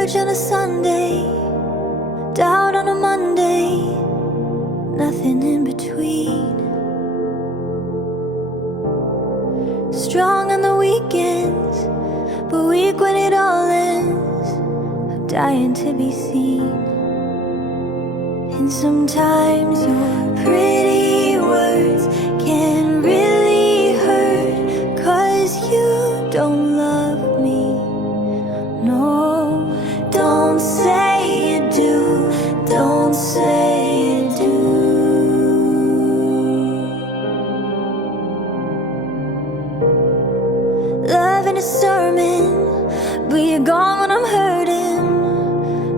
church on a Sunday, doubt on a Monday, nothing in between. Strong on the weekends, but weak when it all ends. I'm dying to be seen. And sometimes your pretty words can really hurt, 'cause you don't love me. No, don't say you do, don't say you do. Love in a sermon, but you're gone when I'm hurting,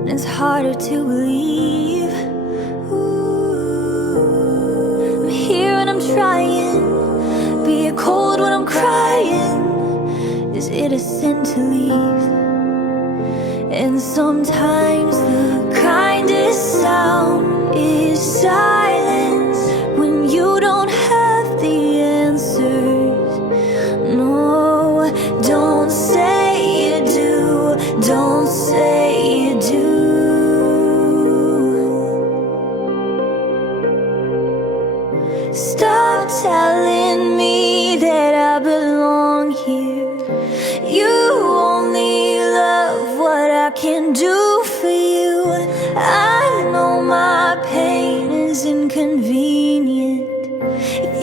and it's harder to believe. Ooh, I'm here and I'm trying, but you're cold when I'm crying. Is it a sin to leave? And sometimes the kindest sound is silence, when you don't have the answers. No, don't say you do, don't say you do. Stop telling me that I belong here. You only love what I can do for you. I know my pain is inconvenient.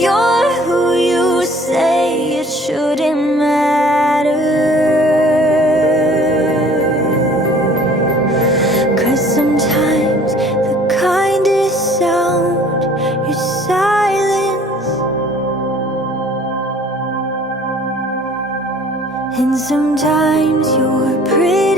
You're who you say it shouldn't matter. 'Cause sometimes the kindest sound is silence. And sometimes you're pretty